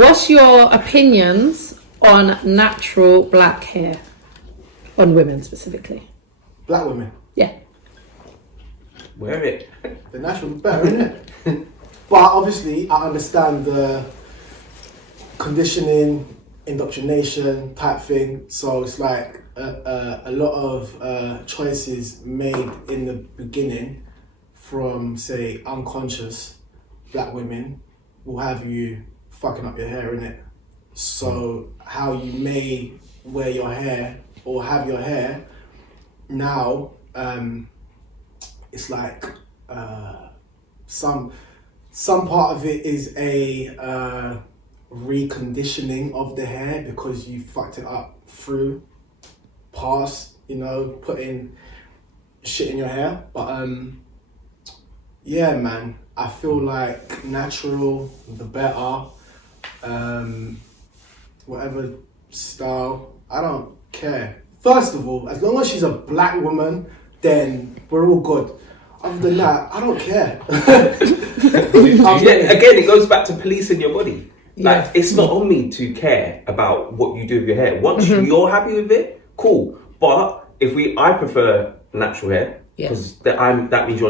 What's your opinions on natural black hair? On women specifically. Black women. Yeah. Wear it. The natural better, isn't it? But obviously, I understand the conditioning, indoctrination type thing. So it's like a lot of choices made in the beginning from, say, unconscious black women will have you fucking up your hair, innit? So how you may wear your hair or have your hair now, it's like some part of it is a reconditioning of the hair because you fucked it up through past, putting shit in your hair. But yeah, man, I feel like natural, the better. Whatever style, I don't care. First of all, as long as she's a black woman, then we're all good. Other than that, I don't care. Again, it goes back to policing your body. Like, Yeah. it's not on me to care about what you do with your hair. Once you're happy with it, cool. But I prefer natural hair because that means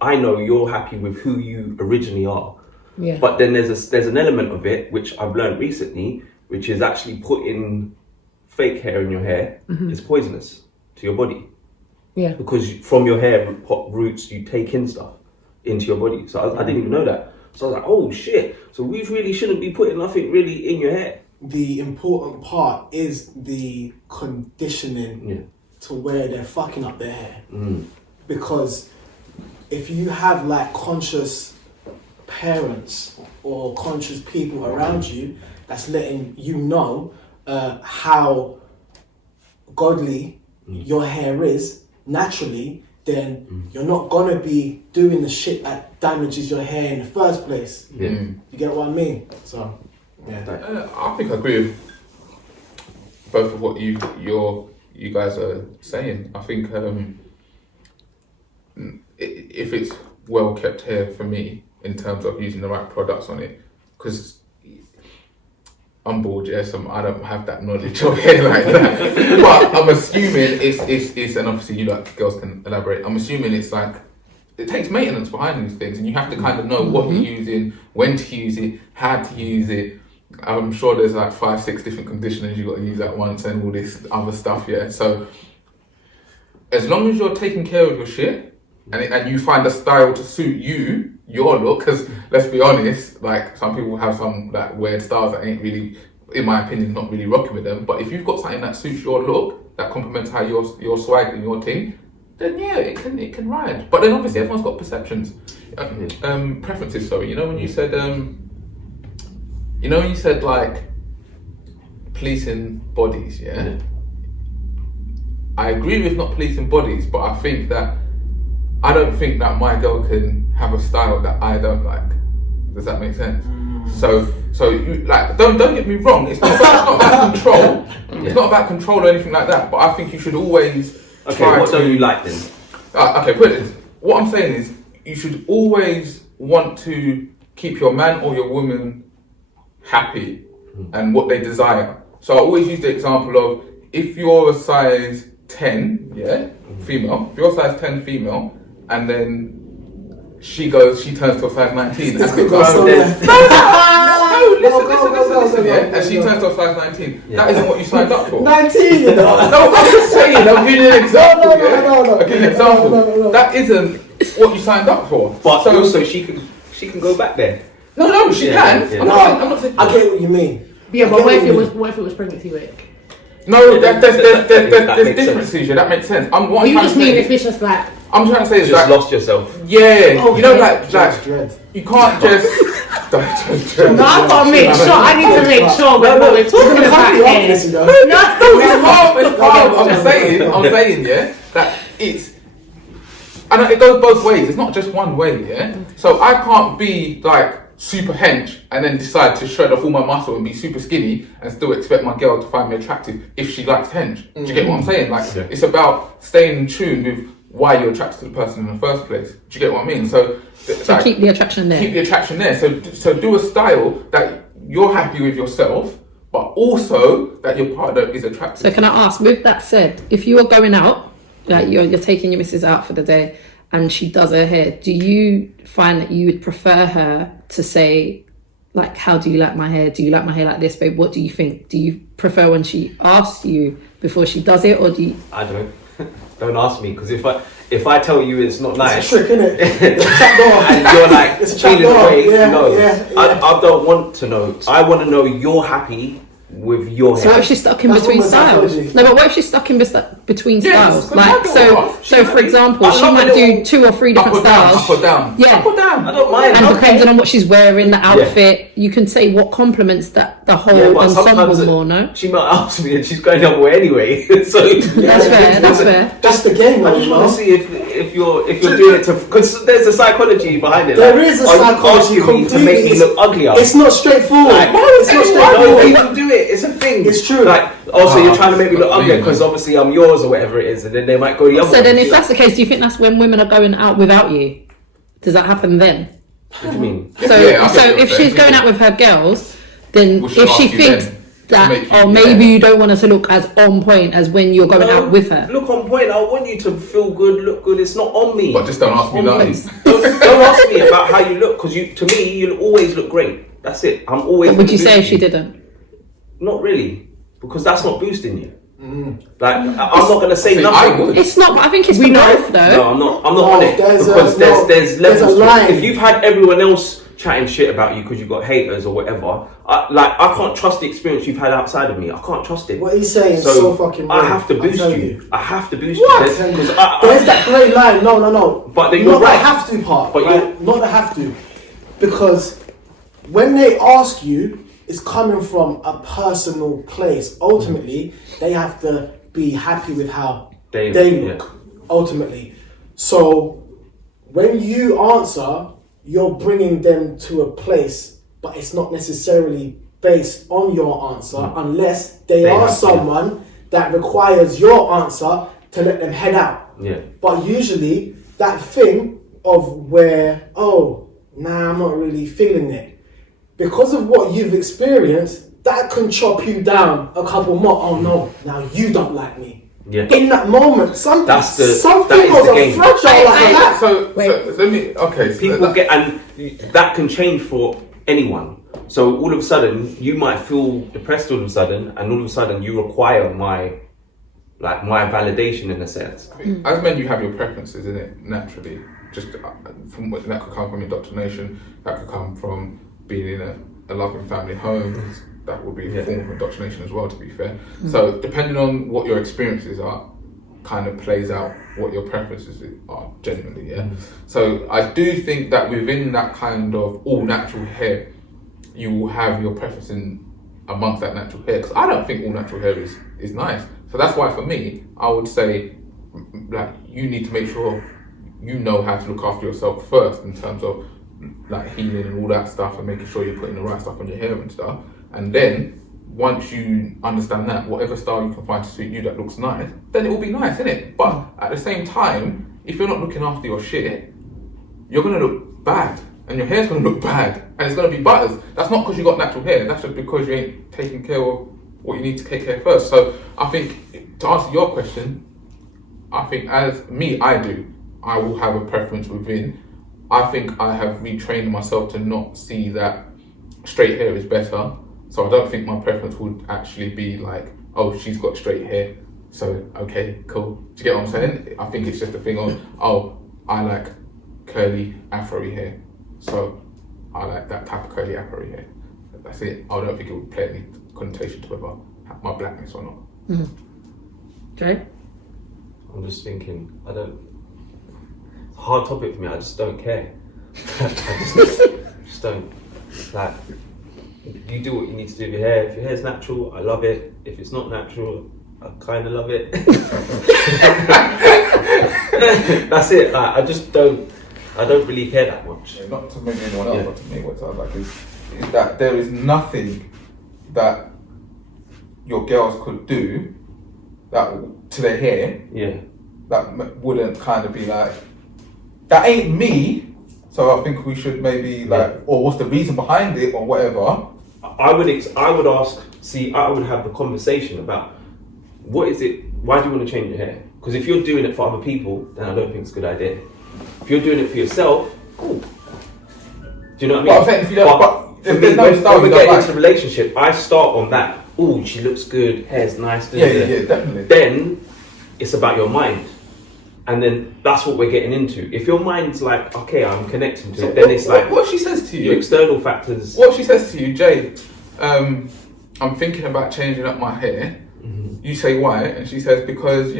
I know you're happy with who you originally are. Yeah. But then there's an element of it which I've learned recently, which is actually putting fake hair in your hair is poisonous to your body. Yeah. Because from your hair roots, you take in stuff into your body. So I didn't even know that. So I was like, oh shit. So we really shouldn't be putting nothing really in your hair. The important part is the conditioning to where they're fucking up their hair. Because if you have like conscious parents or conscious people around you that's letting you know how godly your hair is naturally, then you're not gonna be doing the shit that damages your hair in the first place. You get what I mean? So yeah. I think I agree with both of what you guys are saying. I think if it's well kept hair for me in terms of using the right products on it, because I'm bored, I don't have that knowledge of hair like that. But I'm assuming it's and obviously you like girls can elaborate. I'm assuming it's like it takes maintenance behind these things, and you have to kind of know what you're using, when to use it, how to use it. I'm sure there's like 5-6 different conditioners you got to use at once and all this other stuff. Yeah, so as long as you're taking care of your shit and you find a style to suit your look, because let's be honest, like some people have some like weird styles that ain't really, in my opinion, not really rocking with them. But if you've got something that suits your look, that complements how your swag and your thing, then yeah, it can ride. But then obviously everyone's got perceptions, preferences. Sorry, when you said like policing bodies, yeah. I agree with not policing bodies, but I don't think that my girl can have a style that I don't like. Does that make sense? So you like don't get me wrong. It's not about control. It's not about control or anything like that. But I think you should always. What don't you like then? Put it. What I'm saying is you should always want to keep your man or your woman happy and what they desire. So I always use the example of if you're a size 10, female. If you're a size 10 female, and then she turns to a size 19. Listen, and she turns to a size 19. That isn't what you signed up for. 19, No, I'm just saying, I'm giving you an example. No. I'll give you an example. That isn't what you signed up for. But so also she can go back there. No, she can. Yeah. I'm not saying. I get what you mean. Yeah, but what if it was pregnancy weight? No, there's differences. That makes sense. You just mean if it's just like. I'm trying to say is just like, lost yourself. Yeah, Okay. like you can't just. No, I've got to make sure. I need to make sure when we're talking about hair. It's calm. I'm saying, yeah, that it's. And it goes both ways. It's not just one way, yeah. So I can't be like super hench and then decide to shred off all my muscle and be super skinny and still expect my girl to find me attractive if she likes hench. Do you get what I'm saying? Like it's about staying in tune with why you're attracted to the person in the first place. Do you get what I mean? So keep the attraction there. Keep the attraction there. So do a style that you're happy with yourself, but also that your partner is attractive. So can I ask, with that said, if you are going out, like you're taking your missus out for the day and she does her hair, do you find that you would prefer her to say, like, how do you like my hair? Do you like my hair like this, babe? What do you think? Do you prefer when she asks you before she does it, or do you... I don't. Don't ask me, because if I tell you it's not nice, it's a trick, innit? It's a trap door. And you're like it's a trap feeling door. away, Yeah, no. yeah. I don't want to know. I want to know you're happy with your So hair. what if she's stuck in That's between women's styles? psychology. No, but what if she's stuck in between Yes, styles? but Like, I don't so for example, I she love might a do little 2 or 3 Up different or down, styles. up or down. Yeah. Up or down, I don't mind. And Okay. depending on what she's wearing, the outfit, you can say what complements that the whole Yeah, but ensemble sometimes more, no? she might ask me and she's going the other way anyway. So That's fair, that's fair. That's the game, I though, just you want know? to see if you're doing it to, because there's a psychology behind it. There like, is a are you psychology asking me to make me completely. look uglier. It's not straightforward. Like, It's not no, straightforward. people do it. It's a thing. It's true. Like, also, you're trying to make me look What do uglier you because mean? obviously I'm yours or whatever it is, and then they might go the other way. So then if that's the case, do you think that's when women are going out without you? Does that happen then? What do you mean? So, Yeah, I so get what if you're she's saying. going out with her girls, then Will she if she ask you thinks then to that, make you- or maybe you don't want her to look as on point as when you're going out with her. Look on point. I want you to feel good, look good. It's not on me. But just don't ask me On nothing. don't ask me about how you look, because to me, you'll always look great. That's it. I'm always. But would you gonna say if boost she you. didn't? Not really, because that's not boosting you. Like, I'm not gonna say See, I nothing. would. It's not. I think it's We for know. both though. No, I'm not No, on it, there's because there's there's levels a to line. it. If you've had everyone else chatting shit about you because you've got haters or whatever, I can't trust the experience you've had outside of me. I can't trust it. What he's saying is so fucking I wrong. have to I'm boost telling you. I have to boost What? you. There's There's that grey line. No. But then not you're right. the have to part. But Right? Not the have to. Because when they ask you, it's coming from a personal place. Ultimately, they have to be happy with how They look. yeah. Ultimately. So when you answer, you're bringing them to a place, but it's not necessarily based on your answer unless they are have to. someone that requires your answer to let them head out. Yeah. But usually that thing of where, oh, nah, I'm not really feeling it. Because of what you've experienced, that can chop you down a couple more. Oh no, now you don't like me. Yeah. In that moment, some That is people the are game. fragile like that. So let me. Okay. So People get, and that can change for anyone. So all of a sudden, you might feel depressed all of a sudden, and all of a sudden, you require my validation in a sense. As men, you have your preferences, in it naturally. Just from what that could come from indoctrination, that could come from being in a loving family home. That would be a form of indoctrination as well, to be fair. So depending on what your experiences are, kind of plays out what your preferences are generally. Yeah. So I do think that within that kind of all natural hair, you will have your preference in amongst that natural hair. Because I don't think all natural hair is nice. So that's why for me, I would say, like, you need to make sure you know how to look after yourself first in terms of like healing and all that stuff, and making sure you're putting the right stuff on your hair and stuff. And then once you understand that, whatever style you can find to suit you that looks nice, then it will be nice, innit? But at the same time, if you're not looking after your shit, you're gonna look bad, and your hair's gonna look bad, and it's gonna be butters. That's not because you got natural hair. That's just because you ain't taking care of what you need to take care of first. So I think, to answer your question, I think as me, I will have a preference within. I think I have retrained myself to not see that straight hair is better. So I don't think my preference would actually be like, oh, she's got straight hair, so okay, cool. Do you get what I'm saying? I think it's just a thing of, oh, I like curly afro-y hair, so I like that type of curly afro-y hair. That's it. I don't think it would play any connotation to whether my blackness or not. Jay? I'm just thinking, it's a hard topic for me, I just don't care. I just don't. Like, you do what you need to do with your hair. If your hair's natural, I love it. If it's not natural, I kind of love it. That's it. Like, I don't really care that much. Yeah, not to maybe anyone else, but to me, what I like is that there is nothing that your girls could do that to their hair that wouldn't kind of be like, that ain't me. So I think we should maybe like, or what's the reason behind it or whatever. I would ask. See, I would have the conversation about what is it. Why do you want to change your hair? Because if you're doing it for other people, then I don't think it's a good idea. If you're doing it for yourself, cool. Do you know what I mean? But I'm saying if you don't, for me, when we get into a relationship, I start on that. Oh, she looks good, hair's nice. Yeah, definitely. Then it's about your mind. And then that's what we're getting into. If your mind's like, okay, I'm connecting to it, then it's like what she says to you, external factors. What she says to you, Jay, I'm thinking about changing up my hair. Mm-hmm. You say why, and she says because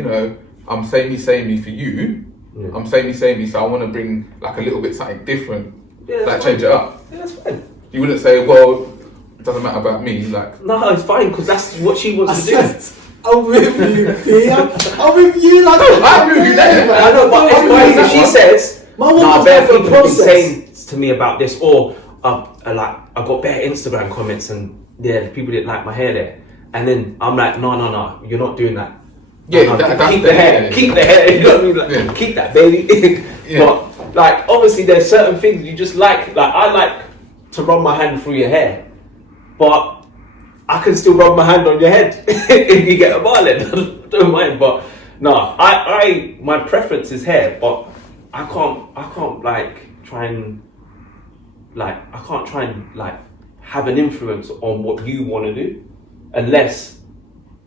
I'm samey for you. Yeah. I'm samey, so I want to bring like a little bit something different, change it up. Yeah, that's fine. You wouldn't say, well, it doesn't matter about me. Like, no, it's fine because that's what she wants to do. I'm with you, P. I'm with you. I'm with you there. I know, but if she says, my woman's bare for people the be saying to me about this, or like I got bare Instagram comments and people didn't like my hair there, and then I'm like, no, you're not doing that. Yeah, keep the hair. You know what I mean? Like, keep that, baby. But like, obviously, there's certain things you just like. Like I like to run my hand through your hair, but I can still rub my hand on your head if you get a marlin. Don't mind, but no, my preference is hair, but I can't like try and have an influence on what you want to do, unless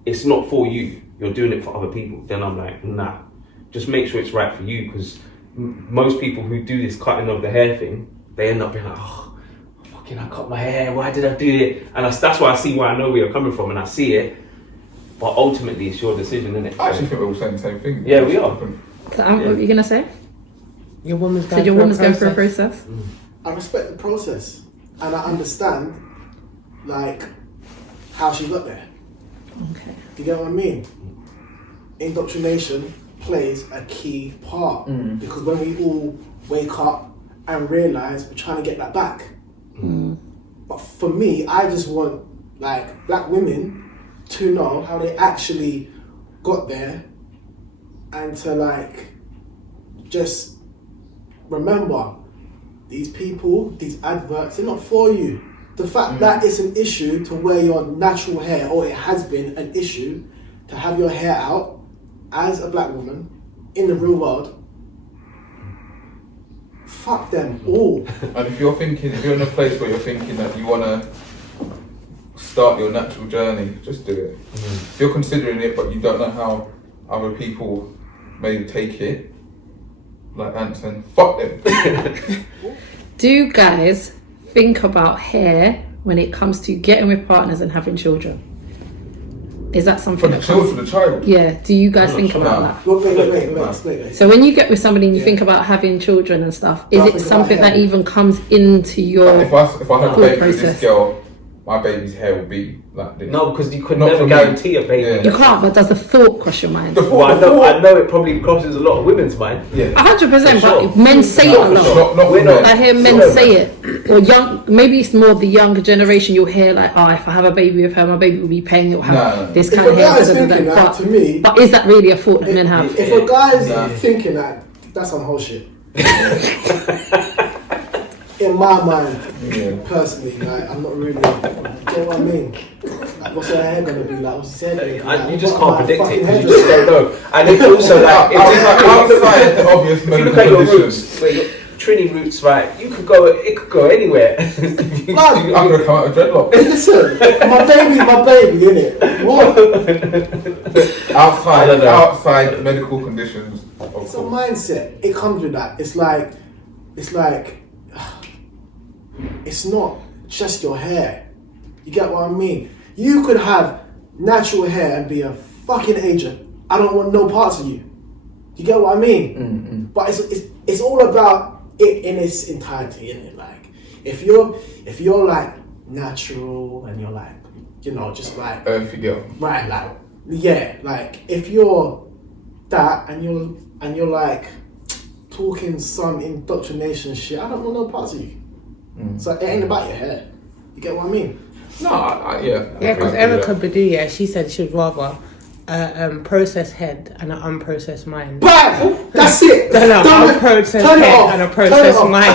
it's not for you. You're doing it for other people. Then I'm like, nah, just make sure it's right for you, because most people who do this cutting of the hair thing, they end up being like, oh, I cut my hair, why did I do it? And that's why I see where I know where you're coming from, and I see it, but ultimately it's your decision, isn't it? I actually think we're all saying the same thing. Yeah, we are. So, what were you going to say? Your woman's going through a process? I respect the process, and I understand, like, how she got there. Okay. You get what I mean? Indoctrination plays a key part, because when we all wake up and realise we're trying to get that back. But for me, I just want like black women to know how they actually got there, and to like just remember these people, these adverts, they're not for you. The fact that it's an issue to wear your natural hair, or it has been an issue to have your hair out as a black woman in the real world, fuck them all. And if you're in a place where you're thinking that you want to start your natural journey, just do it. If you're considering it but you don't know how other people may take it, like Anton, fuck them. Do guys think about hair when it comes to getting with partners and having children? Is that something For the child? Yeah, do you guys think about that? Wait. So when you get with somebody and you think about having children and stuff, is it something that even comes into your If I have a baby with process? this girl, my baby's hair will be like this. No, because you could Not never for me. guarantee a baby. Yeah. You can't, but does the thought cross your mind? Well, I know it probably crosses a lot of women's mind. Yeah. 100%, For sure. but men say it a lot. Not for not. I hear men say it, or maybe it's more the younger generation. You'll hear like, "Oh, if I have a baby with her, my baby will be paying. It'll have this kind of hair." If a guy is thinking that, to me, but is that really a thought that men have? If a guy's thinking that, that's some whole shit. In my mind, personally, like, I'm not really. You know what I mean? Like, what's her hair gonna be like? What's his hair gonna be like? You just can't predict it. Hair You just don't know. And it's also like, outside the obvious if you medical look at your conditions. roots, where your Trini roots, right? It could go anywhere. I'm gonna come out with dreadlocks. Listen, my baby, innit? What? outside medical conditions. It's a mindset. It comes with that. It's like, it's not just your hair. You get what I mean? You could have natural hair and be a fucking agent. I don't want no parts of you. You get what I mean? But it's all about it in its entirety, isn't it? Like, if you're like natural and you're like, just like Earthy girl. right, like, yeah, like if you're that and you're like talking some indoctrination shit, I don't want no parts of you. So it ain't about your hair. You get what I mean? No, Yeah, because Erica Badu, she said she'd rather processed head and an unprocessed mind. Bam! That's it. No, Done it. unprocessed Turn it head off. and a Turn it processed off. mind.